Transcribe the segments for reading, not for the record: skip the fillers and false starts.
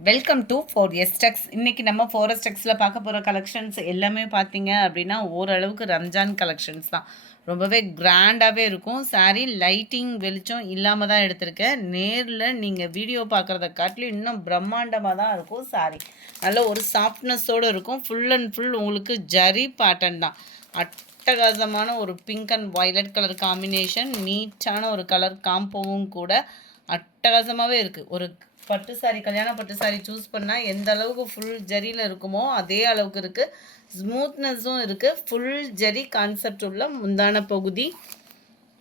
Welcome to ஃபோரெஸ்டெக்ஸ். இன்றைக்கி நம்ம ஃபோரெஸ்டெக்ஸில் பார்க்க போகிற கலெக்ஷன்ஸ் எல்லாமே பார்த்தீங்க அப்படின்னா ஓரளவுக்கு ரம்ஜான் கலெக்ஷன்ஸ் தான். ரொம்பவே கிராண்டாகவே இருக்கும். சாரீ லைட்டிங் வெளிச்சம் இல்லாமல் தான் எடுத்திருக்கேன். நேரில் நீங்கள் வீடியோ பார்க்குறத காட்டிலும் இன்னும் பிரம்மாண்டமாக தான் இருக்கும். சாரீ நல்ல ஒரு சாஃப்ட்னஸோடு இருக்கும். ஃபுல் அண்ட் ஃபுல் உங்களுக்கு ஜரி பேட்டர்ன் தான். அட்டகாசமான ஒரு pink and violet colour combination, நீட்டான ஒரு கலர் காம்போவும் கூட அட்டகாசமாகவே இருக்குது. ஒரு பட்டு சாரி, கல்யாண பட்டு சாரி சூஸ் பண்ணால் எந்த அளவுக்கு ஃபுல் ஜரியில் இருக்குமோ அதே அளவுக்கு இருக்குது. ஸ்மூத்னஸும் இருக்குது. ஃபுல் ஜரி கான்செப்ட் உள்ள முந்தான பகுதி,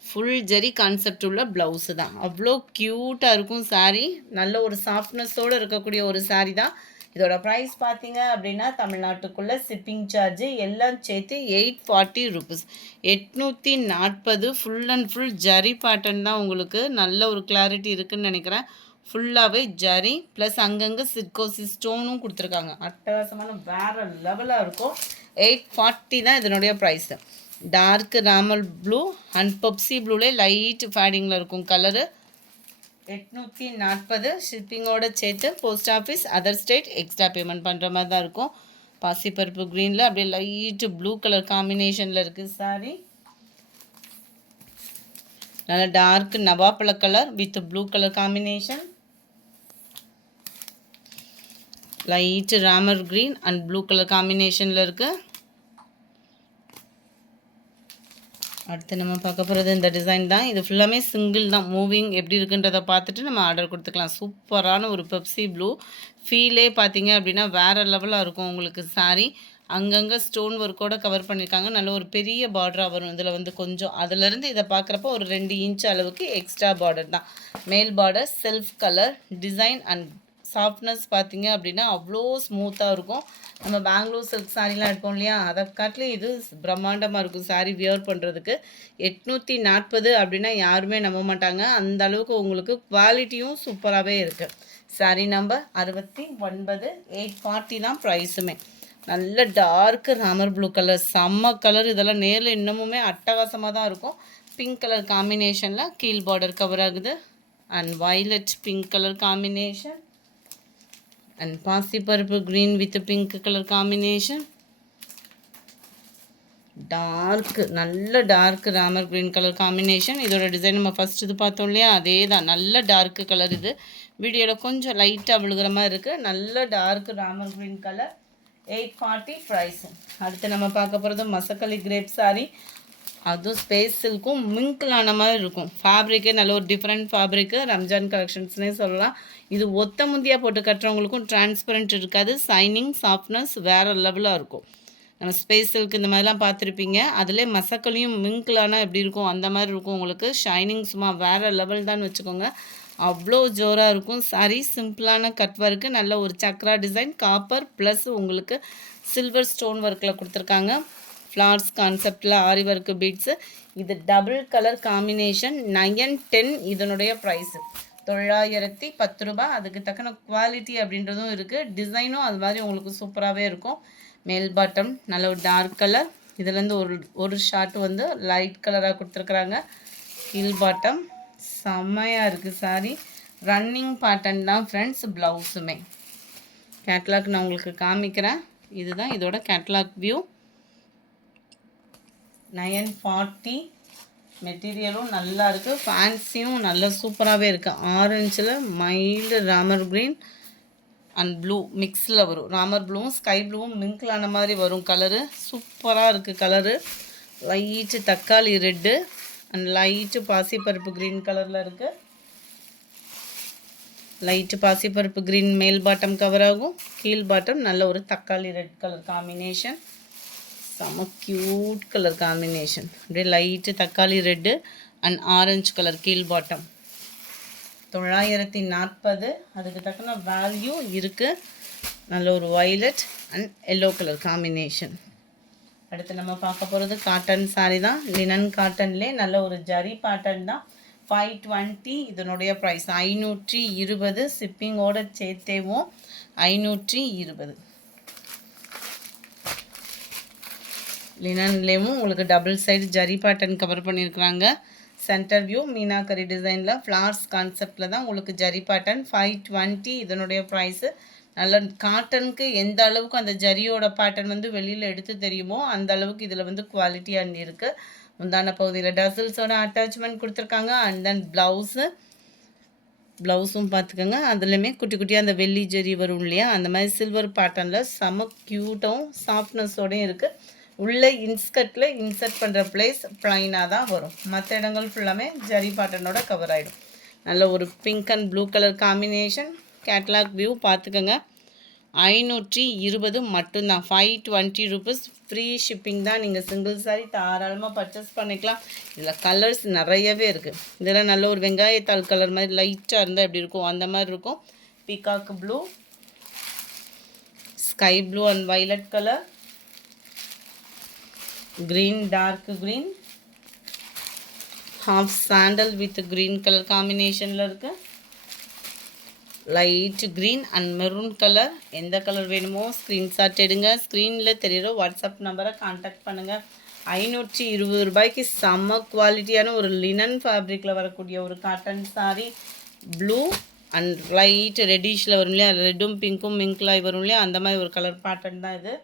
ஃபுல் ஜரி கான்செப்ட் உள்ள ப்ளவுஸு தான். அவ்வளோ க்யூட்டாக இருக்கும் சாரீ. நல்ல ஒரு சாஃப்ட்னஸோடு இருக்கக்கூடிய ஒரு சாரீ தான். இதோட ப்ரைஸ் பார்த்தீங்க அப்படின்னா தமிழ்நாட்டுக்குள்ளே ஷிப்பிங் சார்ஜு எல்லாம் சேர்த்து 840 rupees. 840. Full and full zari pattern தான். உங்களுக்கு நல்ல ஒரு கிளாரிட்டி இருக்குதுன்னு நினைக்கிறேன். ஃபுல்லாகவே ஜரி ப்ளஸ் அங்கங்கே சிட்கோசி ஸ்டோனும் கொடுத்துருக்காங்க. அட்டகாசமான வேறு லெவலாக இருக்கும். 840 தான் இதனுடைய ப்ரைஸு. டார்க் ராமல் ப்ளூ அண்ட் பெப்சி ப்ளூலே லைட் ஃபேடிங்கில் இருக்கும் கலரு. 840. ஷிப்பிங்கோடு சேர்த்து post office, other state extra payment பண்ணுற மாதிரி தான் இருக்கும். பாசிப்பருப்பு க்ரீனில் அப்படியே லைட்டு ப்ளூ கலர் காம்பினேஷனில் இருக்குது சாரி. நல்ல டார்க் நவாப்பழ colour with blue colour combination, light ராமர் க்ரீன் அண்ட் ப்ளூ கலர் காம்பினேஷனில் இருக்குது. அடுத்து நம்ம பார்க்க போகிறது இந்த டிசைன் தான். இது ஃபுல்லாமே சிங்கிள் தான். மூவிங் எப்படி இருக்குன்றதை பார்த்துட்டு நம்ம ஆர்டர் கொடுத்துக்கலாம். சூப்பரான ஒரு பெப்சி ப்ளூ ஃபீலே பார்த்தீங்க அப்படின்னா வேறு லெவலாக இருக்கும் உங்களுக்கு சாரீ. அங்கங்கே ஸ்டோன் ஒர்க்கோடு கவர் பண்ணியிருக்காங்க. நல்ல ஒரு பெரிய பார்டராக வரும் இதில் வந்து கொஞ்சம். அதிலேருந்து இதை பார்க்குறப்போ ஒரு 2 இன்ச் அளவுக்கு எக்ஸ்ட்ரா பார்டர் தான். மேல் border self colour design and softness பார்த்தீங்க அப்படின்னா அவ்வளோ ஸ்மூத்தாக இருக்கும். நம்ம பெங்களூர் சில்க் சாரீலாம் எடுப்போம் இல்லையா, அதை காட்டிலும் இது பிரம்மாண்டமாக இருக்கும் சாரீ வியர் பண்ணுறதுக்கு. 840 அப்படின்னா யாருமே நம்ப மாட்டாங்க. அந்த அளவுக்கு உங்களுக்கு குவாலிட்டியும் சூப்பராகவே இருக்குது. சாரீ நம்பர் 69. 840 தான் ப்ரைஸுமே. நல்ல டார்க்கு ராமர் ப்ளூ கலர், செம்ம கலர். இதெல்லாம் நேரில் இன்னமுமே அட்டகாசமாக தான் இருக்கும். பிங்க் கலர் காம்பினேஷனில் கீழ் பார்டர் கவர் ஆகுது and violet pink colour combination and பாசிப்பருப்பு green with pink colour combination, dark நல்ல dark Ramar green colour combination. இதோட டிசைன் நம்ம ஃபஸ்ட் இது பார்த்தோம் இல்லையா, அதே தான். நல்ல டார்க்கு கலர். இது வீடியோவில் கொஞ்சம் லைட்டாக விழுகிற மாதிரி இருக்குது. நல்ல dark Ramar green colour. 840 price. அடுத்து நம்ம பார்க்க போகிறது மசக்களி கிரேப் சாரீ. அதுவும் ஸ்பேஸ் சில்க்கும் மிங்கிளான மாதிரி இருக்கும். ஃபேப்ரிக்கே நல்ல ஒரு டிஃப்ரெண்ட் ஃபேப்ரிக்கு. ரம்ஜான் கலெக்ஷன்ஸ்னே சொல்லலாம். இது ஒத்த முந்தியாக போட்டு கட்டுறவங்களுக்கும் டிரான்ஸ்பரண்ட் இருக்காது. சைனிங் சாஃப்ட்னஸ் வேறு லெவலாக இருக்கும். நம்ம ஸ்பேஸ் சில்க் இந்த மாதிரிலாம் பார்த்துருப்பீங்க. அதிலே மசக்களையும் மிங்கிளான எப்படி இருக்கும் அந்த மாதிரி இருக்கும் உங்களுக்கு. ஷைனிங் சும்மா வேறு லெவல் தான் வச்சுக்கோங்க. அவ்வளோ ஜோராக இருக்கும் சாரீ. சிம்பிளான கட் ஒர்க்கு, நல்ல ஒரு சக்ரா டிசைன், காப்பர் ப்ளஸ் உங்களுக்கு சில்வர் ஸ்டோன் ஒர்க்கில் கொடுத்துருக்காங்க. ஃப்ளார்ஸ் கான்செப்டில் ஆரி ஒர்க்கு பீட்ஸு. இது டபுள் கலர் காம்பினேஷன். 910 இதனுடைய ப்ரைஸு. 910 ரூபா. அதுக்கு தக்கன குவாலிட்டி அப்படின்றதும் இருக்குது. டிசைனும் அது மாதிரி உங்களுக்கு சூப்பராகவே இருக்கும். மேல் பாட்டம் நல்ல ஒரு டார்க் கலர். இதுலேருந்து ஒரு ஷார்ட் வந்து லைட் கலராக கொடுத்துருக்குறாங்க. கீழ் பாட்டம் செம்மையாக இருக்குது சாரீ. ரன்னிங் பேட்டர்ன் தான் ஃப்ரெண்ட்ஸ் ப்ளவுஸுமே. கேட்லாக் நான் உங்களுக்கு காமிக்கிறேன். இதுதான் இதோட கேட்லாக் வியூ. 940. மெட்டீரியலும் நல்லா இருக்குது. ஃபேன்சியும் நல்லா சூப்பராகவே இருக்குது. ஆரஞ்சில் மைல்டு ராமர் க்ரீன் அண்ட் ப்ளூ மிக்ஸில் வரும். ராமர் ப்ளூவும் ஸ்கை ப்ளூவும் மிங்கிளான மாதிரி வரும் கலரு. சூப்பராக இருக்குது கலரு. லைட்டு தக்காளி ரெட்டு அண்ட் லைட்டு பாசிப்பருப்பு க்ரீன் கலரில் இருக்குது. லைட்டு பாசிப்பருப்பு க்ரீன் மேல் பாட்டம் கவர் ஆகும். கீழ் பாட்டம் நல்ல ஒரு தக்காளி ரெட் கலர் காம்பினேஷன். செம்ம க்யூட் கலர் காம்பினேஷன். அப்படியே லைட்டு தக்காளி ரெட்டு அண்ட் ஆரஞ்சு கலர் கீழ் பாட்டம். 940. அதுக்கு தக்கன வேல்யூ இருக்குது. நல்ல ஒரு violet and yellow colour combination. அடுத்து நம்ம பார்க்க போகிறது காட்டன் சாரீ தான். லினன் காட்டன்லே நல்ல ஒரு ஜரி பேட்டர்ன் தான். 520 இதனுடைய ப்ரைஸ். 520. ஷிப்பிங்கோடு சேர்த்தேவும் 520. லினன்லேயும் உங்களுக்கு double side zari pattern cover பண்ணியிருக்கிறாங்க. சென்டர் வியூ மீனாக்கரி டிசைனில் ஃப்ளார்ஸ் கான்செப்டில் தான் உங்களுக்கு ஜரி பேட்டர்ன் 520 இதனுடைய ப்ரைஸு. நல்ல காட்டனுக்கு எந்த அளவுக்கு அந்த ஜரியோட பேட்டர்ன் வந்து வெளியில் எடுத்து தெரியுமோ அந்த அளவுக்கு இதில் வந்து குவாலிட்டியாக இருக்குது. முந்தான பகுதியில் டசில்ஸோட அட்டாச்மெண்ட் கொடுத்துருக்காங்க. அண்ட் தென் ப்ளவுஸும் பார்த்துக்கோங்க. அதுலேயுமே குட்டி குட்டியாக அந்த வெள்ளி ஜரி வரும் இல்லையா, அந்த மாதிரி சில்வர் பேட்டர்னில் செம க்யூட்டும் சாஃப்ட்னஸோடையும் இருக்குது. உள்ளே இன்ஸ்கர்ட்டில் இன்சர்ட் பண்ணுற பிளேஸ் ப்ளைனாக தான் வரும். மற்ற இடங்கள் ஃபுல்லாமே ஜரி பேட்டர்னோட கவர் ஆகிடும். நல்ல ஒரு pink and blue colour combination. Catalogue view பார்த்துக்கோங்க. 520 மட்டும்தான். 520 rupees. ஃப்ரீ ஷிப்பிங் தான். நீங்கள் சிங்கிள் சாரி தாராளமாக பர்ச்சேஸ் பண்ணிக்கலாம். இதில் கலர்ஸ் நிறையவே இருக்குது. இதில் நல்ல ஒரு வெங்காயத்தாள் கலர் மாதிரி லைட்டாக இருந்தால் எப்படி இருக்கும் அந்த மாதிரி இருக்கும். Peacock blue, sky blue and violet colour, green, dark green, half sandal with green color combination la irukku. Light green and maroon color. எந்த கலர் வேணுமோ ஸ்க்ரீன்ஷாட் எடுங்க. ஸ்க்ரீனில் தெரியுற வாட்ஸ்அப் நம்பரை கான்டாக்ட் பண்ணுங்கள். 520 ரூபாய்க்கு செம்ம குவாலிட்டியான ஒரு லினன் ஃபேப்ரிக்கில் வரக்கூடிய ஒரு cotton sari. Blue and light ரெட்டிஷில் வரும் இல்லையா, ரெட்டும் பிங்க்கும் மிங்க்லாய் வரும் இல்லையா, அந்த மாதிரி ஒரு கலர் பேட்டர்ன் தான் இது.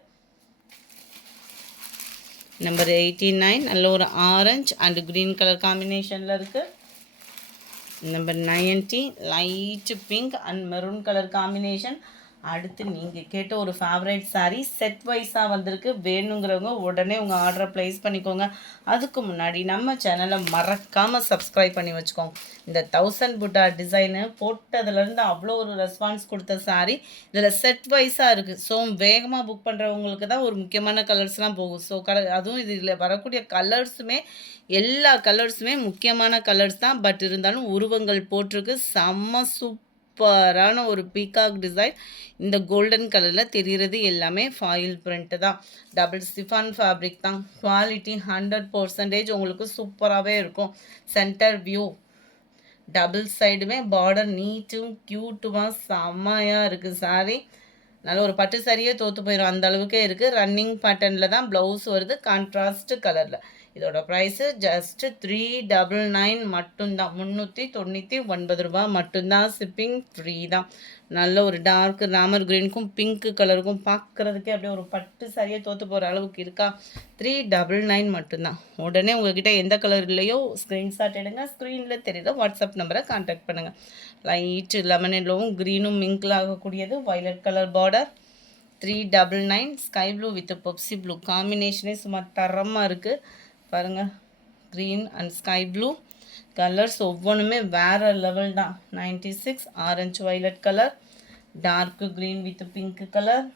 நம்பர் 89 நல்ல ஒரு ஆரஞ்ச் அண்ட் க்ரீன் கலர் காம்பினேஷனில் இருக்குது. Number 90 light pink and maroon colour combination. அடுத்து நீங்கள் கேட்ட ஒரு ஃபேவரட் சாரீ செட் வைஸாக வந்திருக்கு. வேணுங்கிறவங்க உடனே உங்கள் ஆர்டரை ப்ளேஸ் பண்ணிக்கோங்க. அதுக்கு முன்னாடி நம்ம சேனலை மறக்காமல் சப்ஸ்கிரைப் பண்ணி வச்சுக்கோங்க. இந்த 1000 புட்டா டிசைனு போட்டதுலேருந்து அவ்வளோ ஒரு ரெஸ்பான்ஸ் கொடுத்த சாரீ. இதில் செட் வைஸாக இருக்குது. ஸோ வேகமாக புக் பண்ணுறவங்களுக்கு தான் ஒரு முக்கியமான கலர்ஸ்லாம் போகும். ஸோ அதுவும் இதில் வரக்கூடிய கலர்ஸுமே எல்லா கலர்ஸுமே முக்கியமான கலர்ஸ் தான். பட் இருந்தாலும் உருவங்கள் போட்டிருக்கு. செம்ம சூப்பரான ஒரு பீகாக் டிசைன். இந்த கோல்டன் கலரில் தெரிகிறது எல்லாமே ஃபாயில் பிரிண்ட்டு தான். டபுள் சிஃபான் ஃபேப்ரிக் தான். குவாலிட்டி 100% உங்களுக்கு சூப்பராகவே இருக்கும். சென்டர் வியூ டபுள் சைடுமே பார்டர் நீட்டும் க்யூட்டுமாக செம்மையாக இருக்குது சாரீ. நல்ல ஒரு பட்டு சாரியே தோற்று போயிடும் அந்த அளவுக்கே இருக்குது. ரன்னிங் பேட்டர்னில் தான் ப்ளவுஸ் வருது, கான்ட்ராஸ்ட் கலரில். இதோட ப்ரைஸு ஜஸ்ட்டு 399 மட்டும்தான். 399 ரூபா மட்டும்தான். ஷிப்பிங் ஃப்ரீ தான். நல்ல ஒரு டார்க் ராமர் க்ரீனுக்கும் பிங்க் கலருக்கும் பார்க்குறதுக்கே அப்படியே ஒரு பட்டு சரியாக தோற்று போகிற அளவுக்கு இருக்கா. 399 மட்டும்தான். உடனே உங்கள்கிட்ட எந்த கலர் இல்லையோ ஸ்க்ரீன்ஷாட் எடுங்க. ஸ்க்ரீனில் தெரியுற வாட்ஸ்அப் நம்பரை கான்டாக்ட் பண்ணுங்கள். லைட்டு லெமன் எல்லோவும் க்ரீனும் மிங்கில் ஆகக்கூடியது. Violet colour border. 399. Sky blue with Pepsi blue காம்பினேஷனே சும்மா தரமாக இருக்குது பாருங்கள். Green and sky blue colours ஒவ்வொன்றுமே வேறு லெவல் தான். 96. Orange violet colour, dark green with pink colour,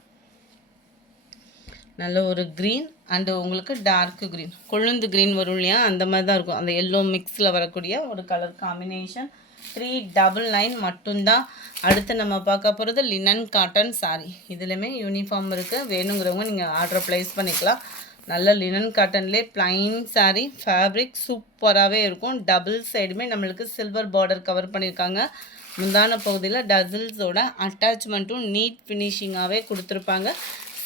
நல்ல ஒரு க்ரீன் அண்டு உங்களுக்கு டார்க் க்ரீன் கொழுந்து க்ரீன் வரும் இல்லையா, அந்த மாதிரி தான் இருக்கும். அந்த எல்லோ மிக்ஸில் வரக்கூடிய ஒரு கலர் காம்பினேஷன். 399 மட்டும்தான். அடுத்து நம்ம பார்க்க போகிறது லினன் காட்டன் சாரீ. இதுலேயுமே யூனிஃபார்ம் இருக்குது. வேணுங்கிறவங்க நீங்கள் ஆர்டரை ப்ளேஸ் பண்ணிக்கலாம். நல்ல லினன் காட்டன்லேயே ப்ளைன் சாரீ. ஃபேப்ரிக் சூப்பராகவே இருக்கும். டபுள் சைடுமே நம்மளுக்கு சில்வர் பார்டர் கவர் பண்ணியிருக்காங்க. முந்தான பகுதியில் டசில்ஸோட அட்டாச்மெண்ட்டும் நீட் ஃபினிஷிங்காகவே கொடுத்துருப்பாங்க.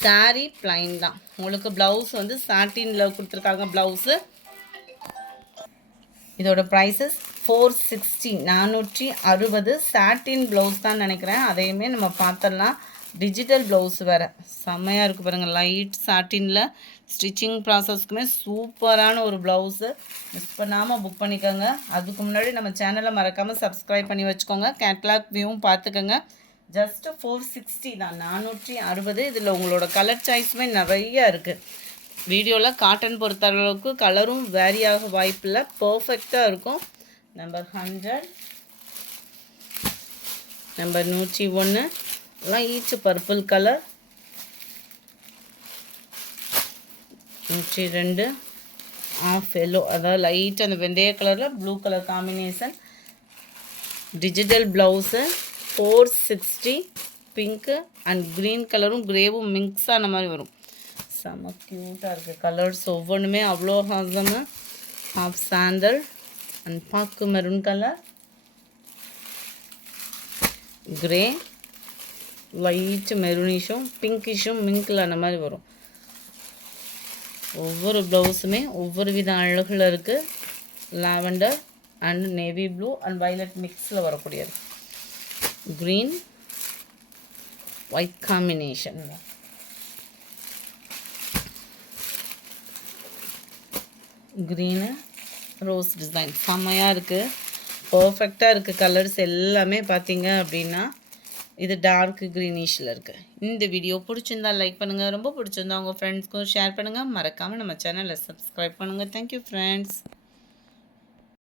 சாரீ ப்ளைன் தான். உங்களுக்கு ப்ளவுஸ் வந்து சாட்டினில் கொடுத்துருக்காங்க ப்ளவுஸு. இதோட ப்ரைஸஸ் 460 460. சாட்டின் ப்ளவுஸ் தான் நினைக்கிறேன். அதையுமே நம்ம பார்த்துடலாம். டிஜிட்டல் ப்ளவுஸ் வேறு செம்மையாக இருக்குது பாருங்கள். லைட் சாட்டினில் ஸ்டிச்சிங் ப்ராசஸ்க்குமே சூப்பரான ஒரு ப்ளவுஸு. மிஸ் பண்ணாமல் புக் பண்ணிக்கோங்க. அதுக்கு முன்னாடி நம்ம சேனலை மறக்காமல் சப்ஸ்கிரைப் பண்ணி வச்சுக்கோங்க. கேட்லாக் வியூவும் பார்த்துக்கோங்க. ஜஸ்ட்டு 460 தான். 460. இதில் உங்களோட கலர் சாய்ஸுமே நிறையா இருக்குது. வீடியோவில் காட்டன் பொறுத்த அளவுக்கு கலரும் வேரியாக வாய்ப்பில்லை. பர்ஃபெக்டாக இருக்கும். Number 100. Number 101 light purple colour. 102 off yellow, அதாவது லைட் அந்த வெந்தய கலரில் blue colour combination. Digital blouse 460. Pink and green கலரும் கிரேவும் மிக்ஸ் ஆன மாதிரி வரும். செம்ம க்யூட்டாக இருக்குது. கலர்ஸ் ஒவ்வொன்றுமே அவ்வளோ ஹாசமு. ஹாஃப் சாண்டல் அண்ட் பாக்கு மெரூன் கலர், கிரே, லைட் மெரூனிஷும் பிங்கிஷும் மிங்கில் ஆன மாதிரி வரும். ஒவ்வொரு ப்ளவுஸுமே ஒவ்வொரு வித அழகில் இருக்குது. Lavender, and navy blue and violet மிக்ஸில் வரக்கூடியது. Green white combination. Green rose design செம்மையாக இருக்குது, பர்ஃபெக்டாக இருக்குது. கலர்ஸ் எல்லாமே பார்த்தீங்க அப்படின்னா இது டார்க் க்ரீனிஷில் இருக்குது. இந்த வீடியோ பிடிச்சிருந்தா லைக் பண்ணுங்கள், ரொம்ப பிடிச்சிருந்தா உங்கள் ஃப்ரெண்ட்ஸ்க்கும் ஷேர் பண்ணுங்கள். மறக்காமல் நம்ம சேனலை சப்ஸ்கிரைப் பண்ணுங்கள். Thank you friends.